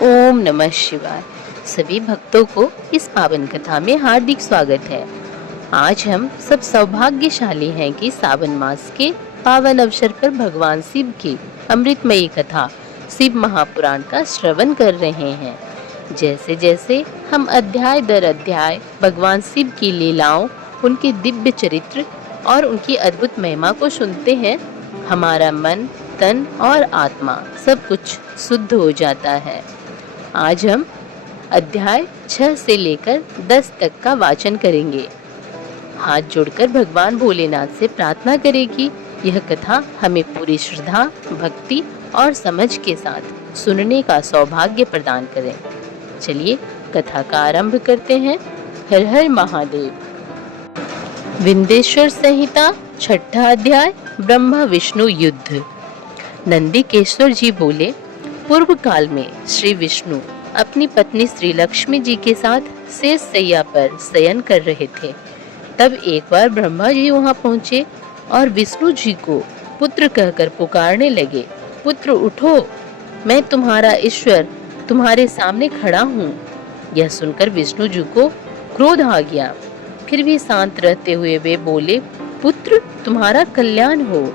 ओम नमः शिवाय। सभी भक्तों को इस पावन कथा में हार्दिक स्वागत है। आज हम सब सौभाग्यशाली हैं कि सावन मास के पावन अवसर पर भगवान शिव की अमृतमयी कथा शिव महापुराण का श्रवण कर रहे हैं। जैसे जैसे हम अध्याय दर अध्याय भगवान शिव की लीलाओं, उनके दिव्य चरित्र और उनकी अद्भुत महिमा को सुनते हैं, हमारा मन, तन और आत्मा सब कुछ शुद्ध हो जाता है। आज हम अध्याय 6 से लेकर 10 तक का वाचन करेंगे। हाथ जोड़कर भगवान भोलेनाथ से प्रार्थना करें कि यह कथा हमें पूरी श्रद्धा, भक्ति और समझ के साथ सुनने का सौभाग्य प्रदान करें। चलिए कथा का आरंभ करते हैं। हर हर महादेव। विंध्येश्वर संहिता 6ठा अध्याय ब्रह्मा विष्णु युद्ध। नंदीकेश्वर जी बोले, पूर्व काल में श्री विष्णु अपनी पत्नी श्री लक्ष्मी जी के साथ शेष सैया पर शयन कर रहे थे। तब एक बार ब्रह्मा जी वहां पहुंचे और विष्णु जी को पुत्र कहकर पुकारने लगे। पुत्र उठो, मैं तुम्हारा ईश्वर तुम्हारे सामने खड़ा हूँ। यह सुनकर विष्णु जी को क्रोध आ गया। फिर भी शांत रहते हुए वे बोले, पुत्र तुम्हारा कल्याण हो,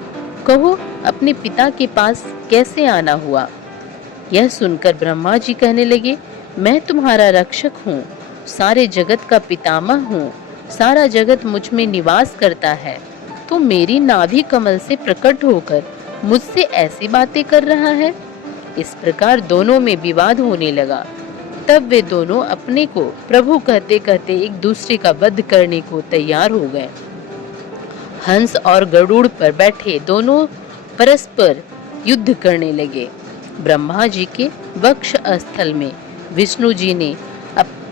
कहो अपने पिता के पास कैसे आना हुआ। यह सुनकर ब्रह्मा जी कहने लगे, मैं तुम्हारा रक्षक हूँ, सारे जगत का पितामह हूँ, सारा जगत मुझ में निवास करता है। तो मेरी नाभि कमल से प्रकट होकर मुझसे ऐसी बातें कर रहा है। इस प्रकार दोनों में विवाद होने लगा। तब वे दोनों अपने को प्रभु कहते कहते एक दूसरे का वध करने को तैयार हो गए। हंस और गरुड़ पर बैठे दोनों परस्पर युद्ध करने लगे। ब्रह्मा जी के वक्ष स्थल में विष्णु जी ने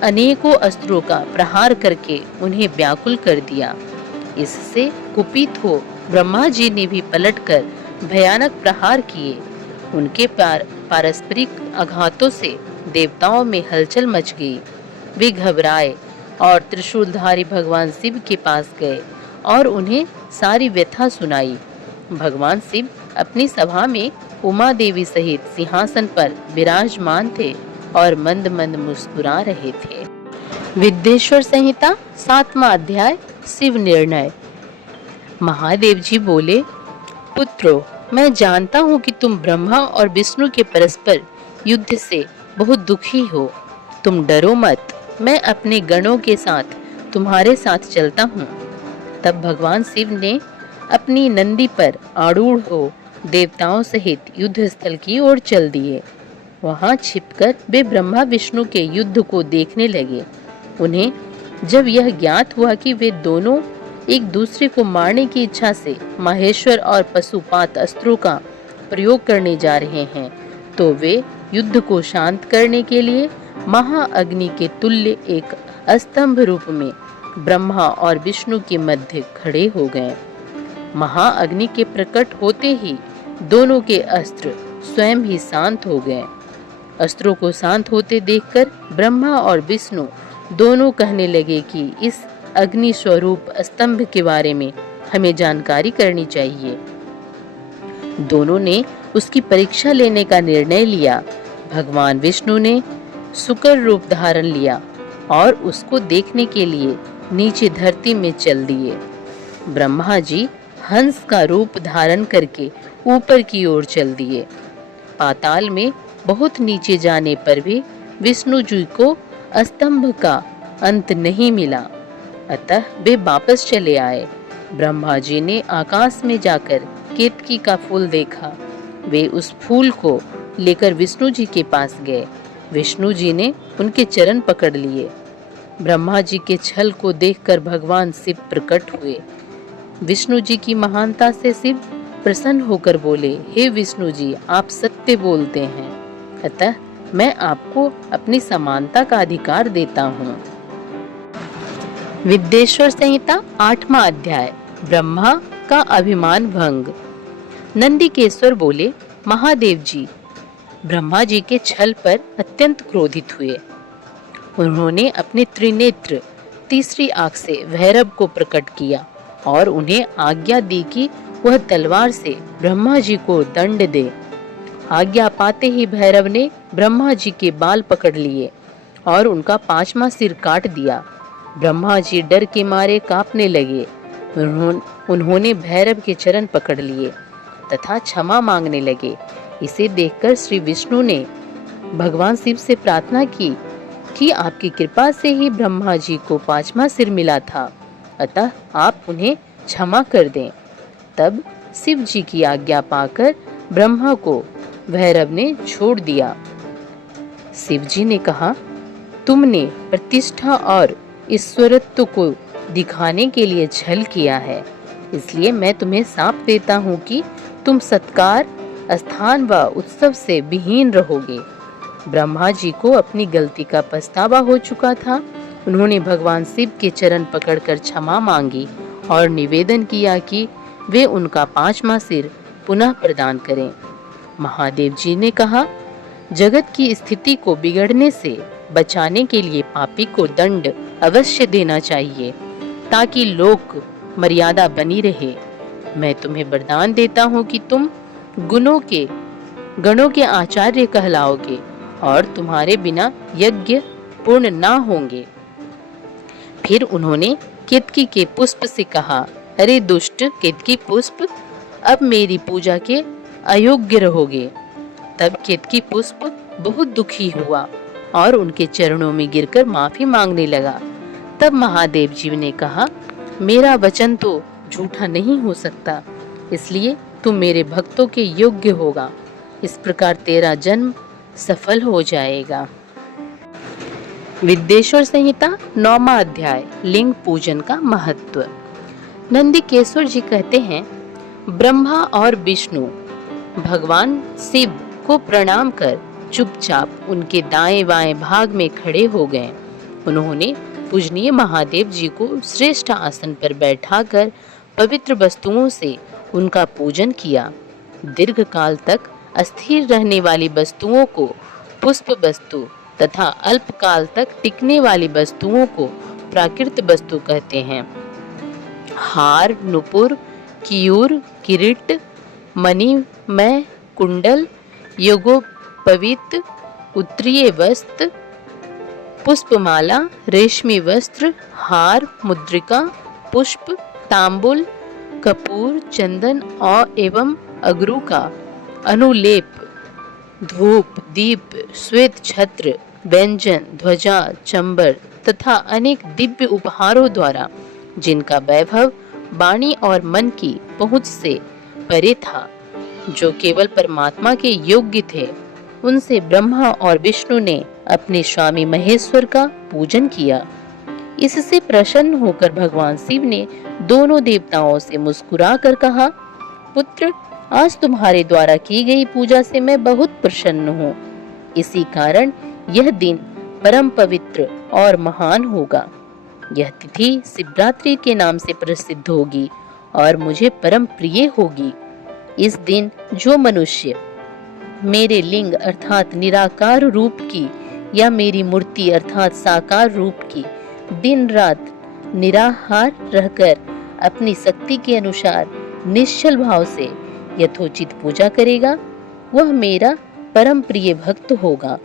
अनेकों अस्त्रों का प्रहार करके उन्हें व्याकुल कर दिया। इससे कुपित हो ब्रह्मा जी ने भी पलटकर भयानक प्रहार किए। उनके पारस्परिक आघातों से देवताओं में हलचल मच गई। वे घबराए और त्रिशूलधारी भगवान शिव के पास गए और उन्हें सारी व्यथा सुनाई। भगवान शिव अपनी सभा में उमा देवी सहित सिंहासन पर विराजमान थे और मंद मंद मुस्कुरा रहे थे। विंध्येश्वर संहिता 7वां अध्याय शिव निर्णय। महादेव जी बोले, पुत्रों, मैं जानता हूँ कि तुम ब्रह्मा और विष्णु के परस्पर युद्ध से बहुत दुखी हो। तुम डरो मत, मैं अपने गणों के साथ तुम्हारे साथ चलता हूँ। तब भगवान शिव ने अपनी नंदी पर आरूढ़ हो देवताओं सहित युद्ध स्थल की ओर चल दिए। वहां छिपकर वे ब्रह्मा विष्णु के युद्ध को देखने लगे। उन्हें जब यह ज्ञात हुआ कि वे दोनों एक दूसरे को मारने की इच्छा से माहेश्वर और पशुपात अस्त्रों का प्रयोग करने जा रहे हैं, तो वे युद्ध को शांत करने के लिए महाअग्नि के तुल्य एक स्तंभ रूप में ब्रह्मा और विष्णु के मध्य खड़े हो गए। महाअग्नि के प्रकट होते ही दोनों के अस्त्र स्वयं ही शांत हो गए। अस्त्रों को शांत होते देखकर ब्रह्मा और विष्णु दोनों कहने लगे कि इस अग्नि स्वरूप स्तंभ के बारे में हमें जानकारी करनी चाहिए। दोनों ने उसकी परीक्षा लेने का निर्णय लिया। भगवान विष्णु ने शुक्र रूप धारण लिया और उसको देखने के लिए नीचे धरती में चल दिए। ब्रह्मा जी हंस का रूप धारण करके ऊपर की ओर चल दिए। पाताल में बहुत नीचे जाने पर भी विष्णु जी को स्तंभ का अंत नहीं मिला, अतः वे वापस चले आए। ब्रह्मा जी ने आकाश में जाकर केतकी का फूल देखा। वे उस फूल को लेकर विष्णु जी के पास गए। विष्णु जी ने उनके चरण पकड़ लिए। ब्रह्मा जी के छल को देखकर भगवान शिव प्रकट हुए। विष्णु जी की महानता से शिव प्रसन्न होकर बोले, हे विष्णु जी, आप सत्य बोलते हैं, अतः मैं आपको अपनी समानता का अधिकार देता हूँ। विंध्येश्वर संहिता 8वां अध्याय ब्रह्मा का अभिमान भंग। नंदीकेश्वर बोले, महादेव जी ब्रह्मा जी के छल पर अत्यंत क्रोधित हुए। उन्होंने अपने त्रिनेत्र तीसरी आंख से भैरव को प्रकट किया और उन्हें आज्ञा दी कि वह तलवार से ब्रह्मा जी को दंड दे। आज्ञा पाते ही भैरव ने ब्रह्मा जी के बाल पकड़ लिए और उनका 5वां सिर काट दिया। ब्रह्मा जी डर के मारे कांपने लगे। उन्होंने भैरव के चरण पकड़ लिए तथा क्षमा मांगने लगे। इसे देखकर श्री विष्णु ने भगवान शिव से प्रार्थना की कि आपकी कृपा से ही ब्रह्मा जी को 5वां सिर मिला था, अतः आप उन्हें क्षमा कर दें। तब शिव जी की आज्ञा पाकर ब्रह्मा को भैरव ने छोड़ दिया। शिव जी ने कहा, तुमने प्रतिष्ठा और ईश्वरत्व को दिखाने के लिए छल किया है, इसलिए मैं तुम्हें शाप देता हूँ कि तुम सत्कार, स्थान व उत्सव से विहीन रहोगे। ब्रह्मा जी को अपनी गलती का पछतावा हो चुका था। उन्होंने भगवान शिव के चरण पकड़कर क्षमा मांगी और निवेदन किया कि वे उनका 5वां सिर पुनः प्रदान करें। महादेव जी ने कहा, जगत की स्थिति को बिगड़ने से बचाने के लिए पापी को दंड अवश्य देना चाहिए ताकि लोक मर्यादा बनी रहे। मैं तुम्हें वरदान देता हूँ कि तुम गणों के आचार्य कहलाओगे और तुम्हारे बिना यज्ञ पूर्ण ना होंगे। फिर उन्होंने केतकी के पुष्प से कहा, अरे दुष्ट केतकी पुष्प, अब मेरी पूजा के अयोग्य रहोगे। तब केतकी पुष्प बहुत दुखी हुआ और उनके चरणों में गिरकर माफी मांगने लगा। तब महादेव जी ने कहा, मेरा वचन तो झूठा नहीं हो सकता, इसलिए तुम मेरे भक्तों के योग्य होगा। इस प्रकार तेरा जन्म सफल हो जाएगा। विद्येश्वर संहिता 9वां अध्याय, लिंग पूजन का महत्व। नंदिकेश्वर जी कहते हैं, ब्रह्मा और विष्णु भगवान शिव को प्रणाम कर चुपचाप उनके दाएं बाएं भाग में खड़े हो गए। उन्होंने पूजनीय महादेव जी को श्रेष्ठ आसन पर बैठाकर पवित्र वस्तुओं से उनका पूजन किया। दीर्घ काल तक अस्थिर रहने वाली वस्तुओं को पुष्प वस्तु तथा अल्प काल तक टिकने वाली वस्तुओं को प्राकृत वस्तु कहते हैं। हार, नुपुर, कियूर, किरीट, मणिमय कुंडल, यज्ञोपवीत, उत्तरीय वस्त्र, पुष्पमाला, रेशमी वस्त्र, हार, मुद्रिका, पुष्प, तांबुल, कपूर, चंदन और एवं अगरू का अनुलेप, धूप, दीप, श्वेत छत्र, व्यंजन, ध्वजा, चंबर तथा अनेक दिव्य उपहारों द्वारा जिनका वैभव वाणी और मन की पहुंच से परे था, जो केवल परमात्मा के योग्य थे, उनसे ब्रह्मा और विष्णु ने अपने स्वामी महेश्वर का पूजन किया। इससे प्रसन्न होकर भगवान शिव ने दोनों देवताओं से मुस्कुरा कर कहा, पुत्र, आज तुम्हारे द्वारा की गई पूजा से मैं बहुत प्रसन्न हूँ। इसी कारण यह दिन परम पवित्र और महान होगा। यह तिथि शिवरात्रि के नाम से प्रसिद्ध होगी और मुझे परम प्रिय होगी। इस दिन जो मनुष्य मेरे लिंग अर्थात निराकार रूप की या मेरी मूर्ति अर्थात साकार रूप की दिन रात निराहार रहकर अपनी शक्ति के अनुसार निश्चल भाव से यथोचित पूजा करेगा, वह मेरा परम प्रिय भक्त होगा।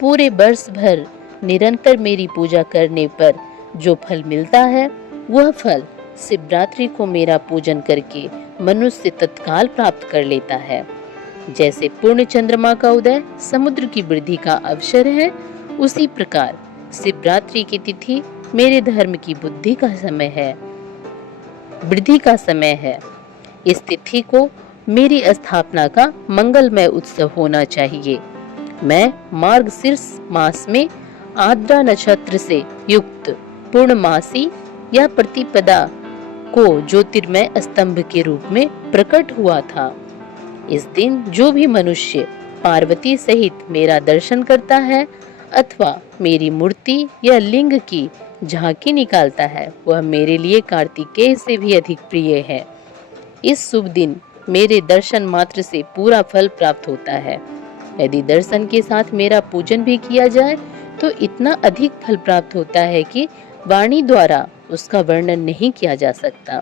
पूरे वर्ष भर निरंतर मेरी पूजा करने पर जो फल मिलता है, वह फल शिवरात्रि को मेरा पूजन करके मनुष्य तत्काल प्राप्त कर लेता है। जैसे पूर्ण चंद्रमा का उदय समुद्र की वृद्धि का अवसर है, उसी प्रकार शिवरात्रि की तिथि मेरे धर्म की बुद्धि का समय है, वृद्धि का समय है। इस तिथि को मेरी स्थापना का मंगलमय उत्सव होना चाहिए। मैं मार्गशीर्ष मास में आद्रा नक्षत्र से युक्त पूर्णमासी या प्रतिपदा को ज्योतिर्मय स्तंभ के रूप में प्रकट हुआ था। इस दिन जो भी मनुष्य पार्वती सहित मेरा दर्शन करता है अथवा मेरी मूर्ति या लिंग की झांकी निकालता है, वह मेरे लिए कार्तिकेय से भी अधिक प्रिय है। इस शुभ दिन मेरे दर्शन मात्र से पूरा फल प्राप्त होता है। यदि दर्शन के साथ मेरा पूजन भी किया जाए तो इतना अधिक फल प्राप्त होता है कि वाणी द्वारा उसका वर्णन नहीं किया जा सकता।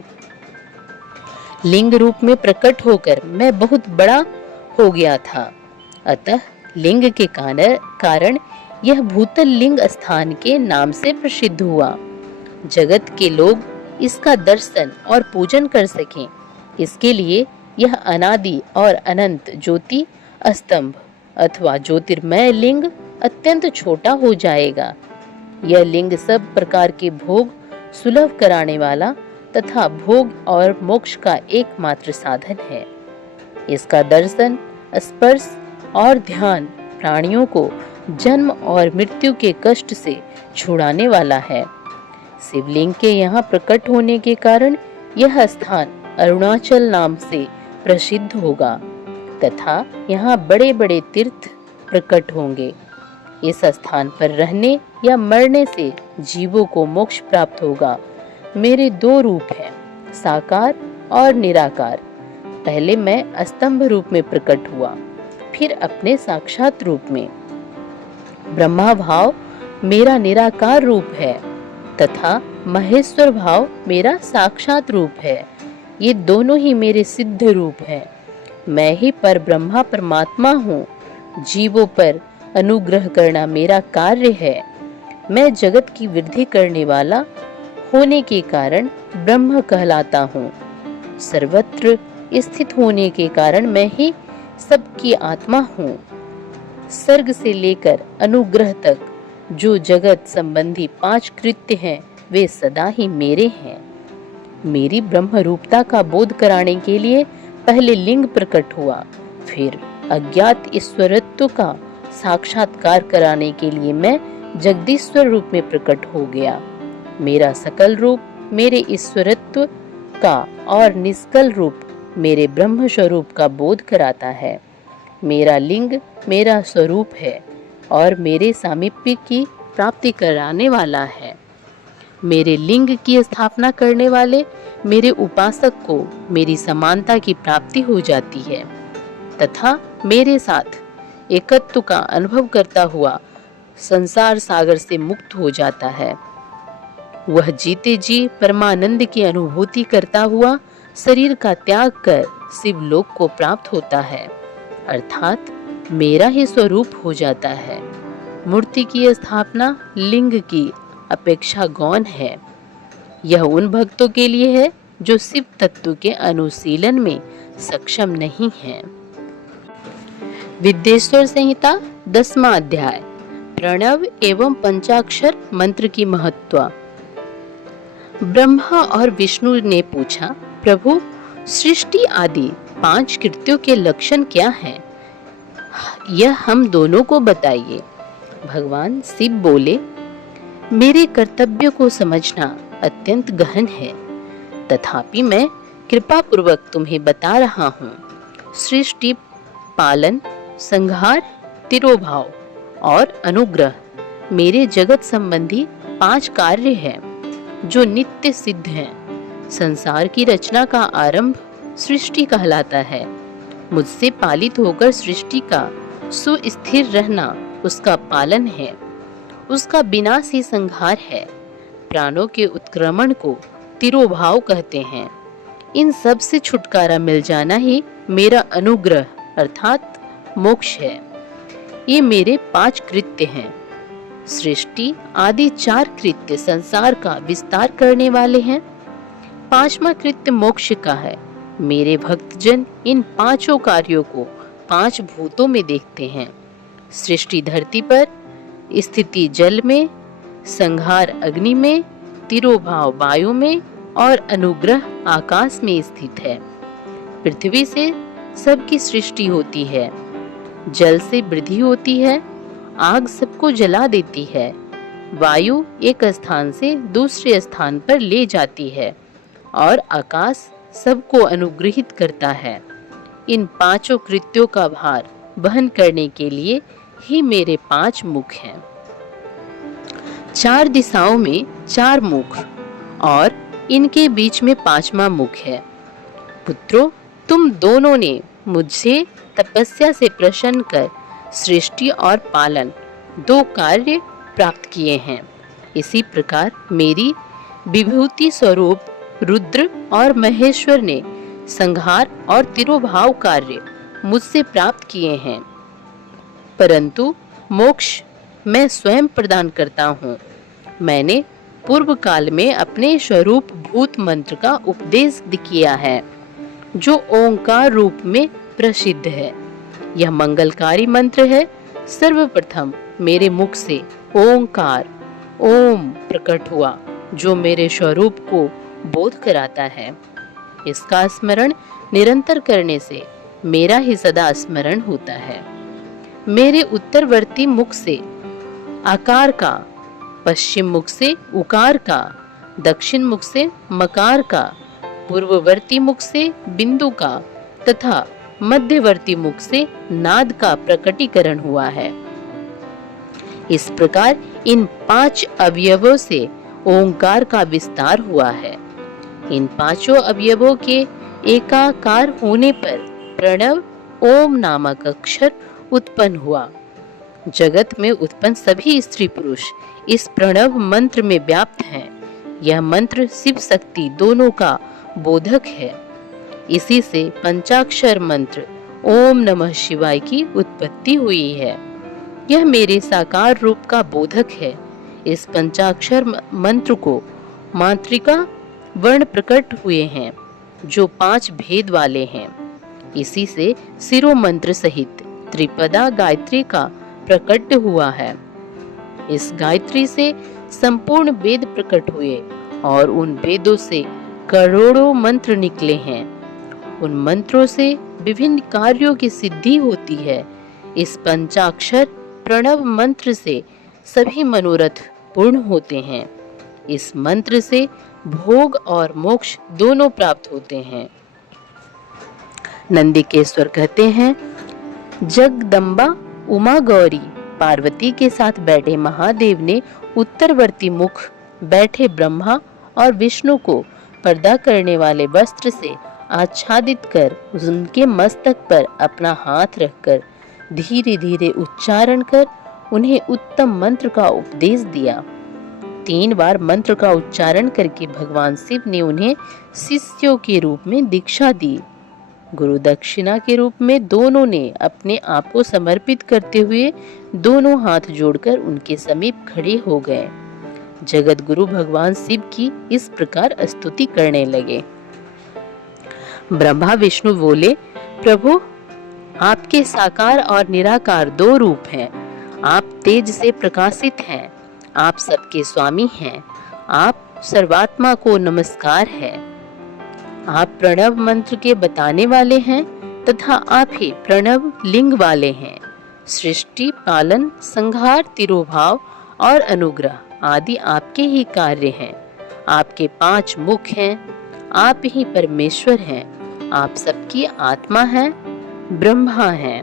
लिंग रूप में प्रकट होकर मैं बहुत बड़ा हो गया था। अतः लिंग के कारण यह भूतल लिंग स्थान के नाम से प्रसिद्ध हुआ। जगत के लोग इसका दर्शन और पूजन कर सकें, इसके लिए यह अनादि और अनंत ज्योति स्तंभ अथवा ज्योतिर्मय लिंग अत्यंत छोटा हो जाएगा। यह लिंग सब प्रकार के भोग सुलभ कराने वाला तथा भोग और मोक्ष का एकमात्र साधन है। इसका दर्शन, स्पर्श और ध्यान प्राणियों को जन्म और मृत्यु के कष्ट से छुड़ाने वाला है। शिवलिंग के यहाँ प्रकट होने के कारण यह स्थान अरुणाचल नाम से प्रसिद्ध होगा तथा यहाँ बड़े बड़े तीर्थ प्रकट होंगे। इस स्थान पर रहने या मरने से जीवों को मोक्ष प्राप्त होगा। मेरे दो रूप हैं, साकार और निराकार। पहले मैं स्तंभ रूप में प्रकट हुआ, फिर अपने साक्षात रूप में। ब्रह्मा भाव मेरा निराकार रूप है तथा महेश्वर भाव मेरा साक्षात रूप है। ये दोनों ही मेरे सिद्ध रूप हैं। मैं ही पर ब्रह्मा परमात्मा हूँ। जीवों पर अनुग्रह करना मेरा कार्य है। मैं जगत की वृद्धि करने वाला होने के कारण ब्रह्म कहलाता हूँ। सर्वत्र स्थित होने के कारण मैं ही सबकी आत्मा हूँ। सर्ग से लेकर अनुग्रह तक जो जगत संबंधी 5 कृत्य हैं, वे सदा ही मेरे हैं। मेरी ब्रह्म रूपता का बोध कराने के लिए पहले लिंग प्रकट हुआ, फिर अज्ञात ईश्वरत्व का साक्षात्कार कराने के लिए मैं जगदीश्वर रूप में प्रकट हो गया। मेरा सकल रूप मेरे ईश्वरत्व का और निष्कल रूप मेरे ब्रह्म स्वरूप का बोध कराता है। मेरा लिंग मेरा स्वरूप है और मेरे सामीप्य की प्राप्ति कराने वाला है। मेरे लिंग की स्थापना करने वाले मेरे उपासक को मेरी समानता की प्राप्ति हो जाती है तथा मेरे साथ एकत्व का अनुभव करता हुआ संसार सागर से मुक्त हो जाता है। वह जीते जी परमानंद की अनुभूति करता हुआ शरीर का त्याग कर शिवलोक को प्राप्त होता है, अर्थात मेरा ही स्वरूप हो जाता है। मूर्ति की स्थापना लिंग की अपेक्षा गौण है। यह उन भक्तों के लिए है जो शिव तत्व के अनुशीलन में सक्षम नहीं हैं। विद्येश्वर संहिता 10वां अध्याय, प्रणव एवं पंचाक्षर मंत्र की महत्व। ब्रह्मा और विष्णु ने पूछा, प्रभु सृष्टि आदि 5 कृत्यों के लक्षण क्या हैं? यह हम दोनों को बताइए। भगवान शिव बोले, मेरे कर्तव्य को समझना अत्यंत गहन है, तथापि मैं कृपा पूर्वक तुम्हें बता रहा हूँ। सृष्टि, पालन, संहार, तिरोभाव और अनुग्रह मेरे जगत संबंधी 5 कार्य हैं जो नित्य सिद्ध हैं। संसार की रचना का आरंभ सृष्टि कहलाता है। मुझसे पालित होकर सृष्टि का सुस्थिर रहना उसका पालन है। उसका विनाश ही संहार है। प्राणों के उत्क्रमण को तिरोभाव कहते हैं। इन सब से छुटकारा मिल जाना ही मेरा अनुग्रह अर्थात मोक्ष है। ये मेरे 5 कृत्य हैं। सृष्टि आदि 4 कृत्य संसार का विस्तार करने वाले हैं। 5वां कृत्य मोक्ष का है। मेरे भक्तजन इन 5 कार्यों को 5 भूतों में देखते हैं। सृष्टि धरती पर, स्थिति जल में, संहार अग्नि में, तिरोभाव वायु में और अनुग्रह आकाश में स्थित है। पृथ्वी से सबकी सृष्टि होती है। जल से वृद्धि होती है। आग सबको जला देती है। वायु एक स्थान से दूसरे स्थान पर ले जाती है और आकाश सबको अनुग्रहित करता है। इन 5 कृत्यों का भार वहन करने के लिए ही मेरे 5 मुख हैं। 4 दिशाओं में 4 मुख और इनके बीच में 5वां मुख है। पुत्रों, तुम दोनों ने मुझसे तपस्या से प्रसन्न कर सृष्टि और पालन 2 कार्य प्राप्त किए हैं। इसी प्रकार मेरी विभूति स्वरूप रुद्र और महेश्वर ने संहार और तिरोभाव कार्य मुझसे प्राप्त किए हैं। परंतु मोक्ष मैं स्वयं प्रदान करता हूँ। मैंने पूर्व काल में अपने स्वरूप भूत मंत्र का उपदेश किया है, जो ओंकार रूप में प्रसिद्ध है। यह मंगलकारी मंत्र है। सर्वप्रथम मेरे मुख से ओंकार ओम प्रकट हुआ, जो मेरे स्वरूप को बोध कराता है। इसका स्मरण निरंतर करने से मेरा ही सदा स्मरण होता है। मेरे उत्तरवर्ती मुख से आकार का, पश्चिम मुख से उकार का, दक्षिण मुख से मकार का, पूर्ववर्ती मुख से बिंदु का तथा मध्यवर्ती मुख से नाद का प्रकटीकरण हुआ है। इस प्रकार इन 5 अवयवों से ओंकार का विस्तार हुआ है। इन 5 अवयवों के एकाकार होने पर प्रणव ओम नामक अक्षर उत्पन्न हुआ। जगत में उत्पन्न सभी स्त्री पुरुष इस प्रणव मंत्र में व्याप्त हैं। यह मंत्र शिव शक्ति दोनों का बोधक है। इसी से पंचाक्षर मंत्र ओम नमः शिवाय की उत्पत्ति हुई है। यह मेरे साकार रूप का बोधक है। इस पंचाक्षर मंत्र को मातृका वर्ण प्रकट हुए हैं, जो 5 भेद वाले हैं। इसी से सिरो मंत्र सहित त्रिपदा गायत्री का प्रकट हुआ है। इस गायत्री से संपूर्ण वेद प्रकट हुए और उन वेदों से करोड़ों मंत्र निकले हैं। उन मंत्रों से विभिन्न कार्यों की सिद्धि होती है। इस पंचाक्षर प्रणव मंत्र से सभी मनोरथ पूर्ण होते हैं। इस मंत्र से भोग और मोक्ष दोनों प्राप्त होते हैं। नंदिकेश्वर कहते हैं, जगदम्बा उमा गौरी पार्वती के साथ बैठे महादेव ने उत्तरवर्ती मुख बैठे ब्रह्मा और विष्णु को पर्दा करने वाले वस्त्र से आच्छादित कर उनके मस्तक पर अपना हाथ रखकर धीरे धीरे उच्चारण कर उन्हें उत्तम मंत्र का उपदेश दिया। 3 बार मंत्र का उच्चारण करके भगवान शिव ने उन्हें शिष्यों के रूप में दीक्षा दी। गुरु दक्षिणा के रूप में दोनों ने अपने आप को समर्पित करते हुए दोनों हाथ जोड़कर उनके समीप खड़े हो गए। जगत गुरु भगवान शिव की इस प्रकार स्तुति करने लगे। ब्रह्मा विष्णु बोले, प्रभु आपके साकार और निराकार 2 रूप हैं। आप तेज से प्रकाशित हैं। आप सबके स्वामी हैं। आप सर्वात्मा को नमस्कार है। आप प्रणव मंत्र के बताने वाले हैं तथा आप ही प्रणव लिंग वाले हैं। सृष्टि, पालन, संहार, तिरोभाव और अनुग्रह आदि आपके ही कार्य हैं। आपके 5 मुख हैं। आप ही परमेश्वर हैं। आप सबकी आत्मा हैं, ब्रह्मा हैं।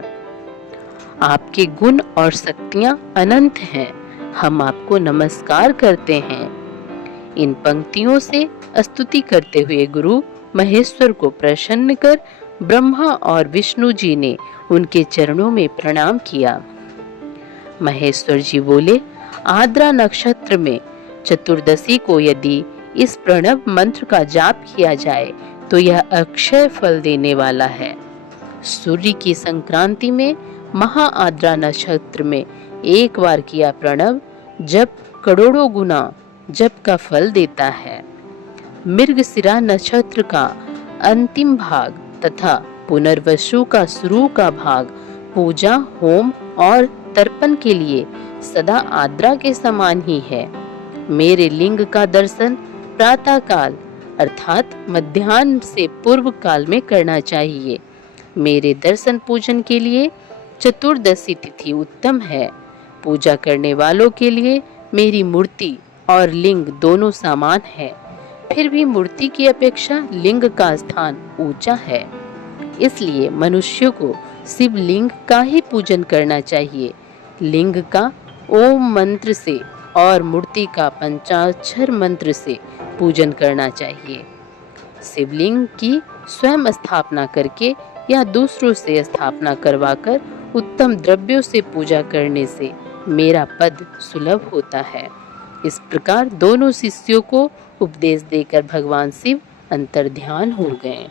आपके गुण और शक्तियां अनंत हैं। हम आपको नमस्कार करते हैं। इन पंक्तियों से स्तुति करते हुए गुरु महेश्वर को प्रसन्न कर ब्रह्मा और विष्णु जी ने उनके चरणों में प्रणाम किया। महेश्वर जी बोले, आद्रा नक्षत्र में चतुर्दशी को यदि इस प्रणव मंत्र का जाप किया जाए तो यह अक्षय फल देने वाला है। सूर्य की संक्रांति में महा आद्रा नक्षत्र में एक बार किया प्रणव जप करोड़ों गुना जप का फल देता है। मृगशिरा नक्षत्र का अंतिम भाग तथा पुनर्वसु का शुरू का भाग पूजा, होम और तर्पण के लिए सदा आद्रा के समान ही है। मेरे लिंग का दर्शन प्रातः काल अर्थात मध्याह्न से पूर्व काल में करना चाहिए। मेरे दर्शन पूजन के लिए चतुर्दशी तिथि उत्तम है। पूजा करने वालों के लिए मेरी मूर्ति और लिंग दोनों समान है। फिर भी मूर्ति की अपेक्षा लिंग का स्थान ऊंचा है। इसलिए मनुष्य को शिवलिंग का ही पूजन करना चाहिए। लिंग का ओम मंत्र से और मूर्ति का पंचाक्षर मंत्र से पूजन करना चाहिए। शिवलिंग की स्वयं स्थापना करके या दूसरों से स्थापना करवाकर उत्तम द्रव्यों से पूजा करने से मेरा पद सुलभ होता है। इस प्रकार दोनों शिष्यों को उपदेश देकर भगवान शिव अंतर्ध्यान हो गए।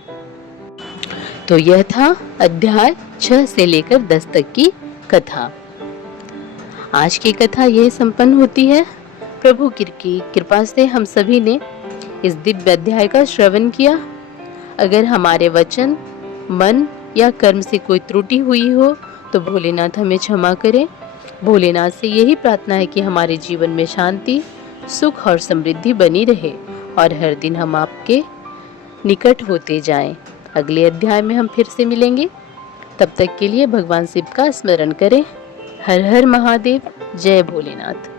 तो यह था अध्याय 6 से लेकर 10 तक की कथा। आज की कथा यह संपन्न होती है। प्रभु की कृपा से हम सभी ने इस दिव्य अध्याय का श्रवण किया। अगर हमारे वचन, मन या कर्म से कोई त्रुटि हुई हो तो भोलेनाथ हमें क्षमा करें। भोलेनाथ से यही प्रार्थना है कि हमारे जीवन में शांति, सुख और समृद्धि बनी रहे और हर दिन हम आपके निकट होते जाएं। अगले अध्याय में हम फिर से मिलेंगे। तब तक के लिए भगवान शिव का स्मरण करें। हर हर महादेव। जय भोलेनाथ।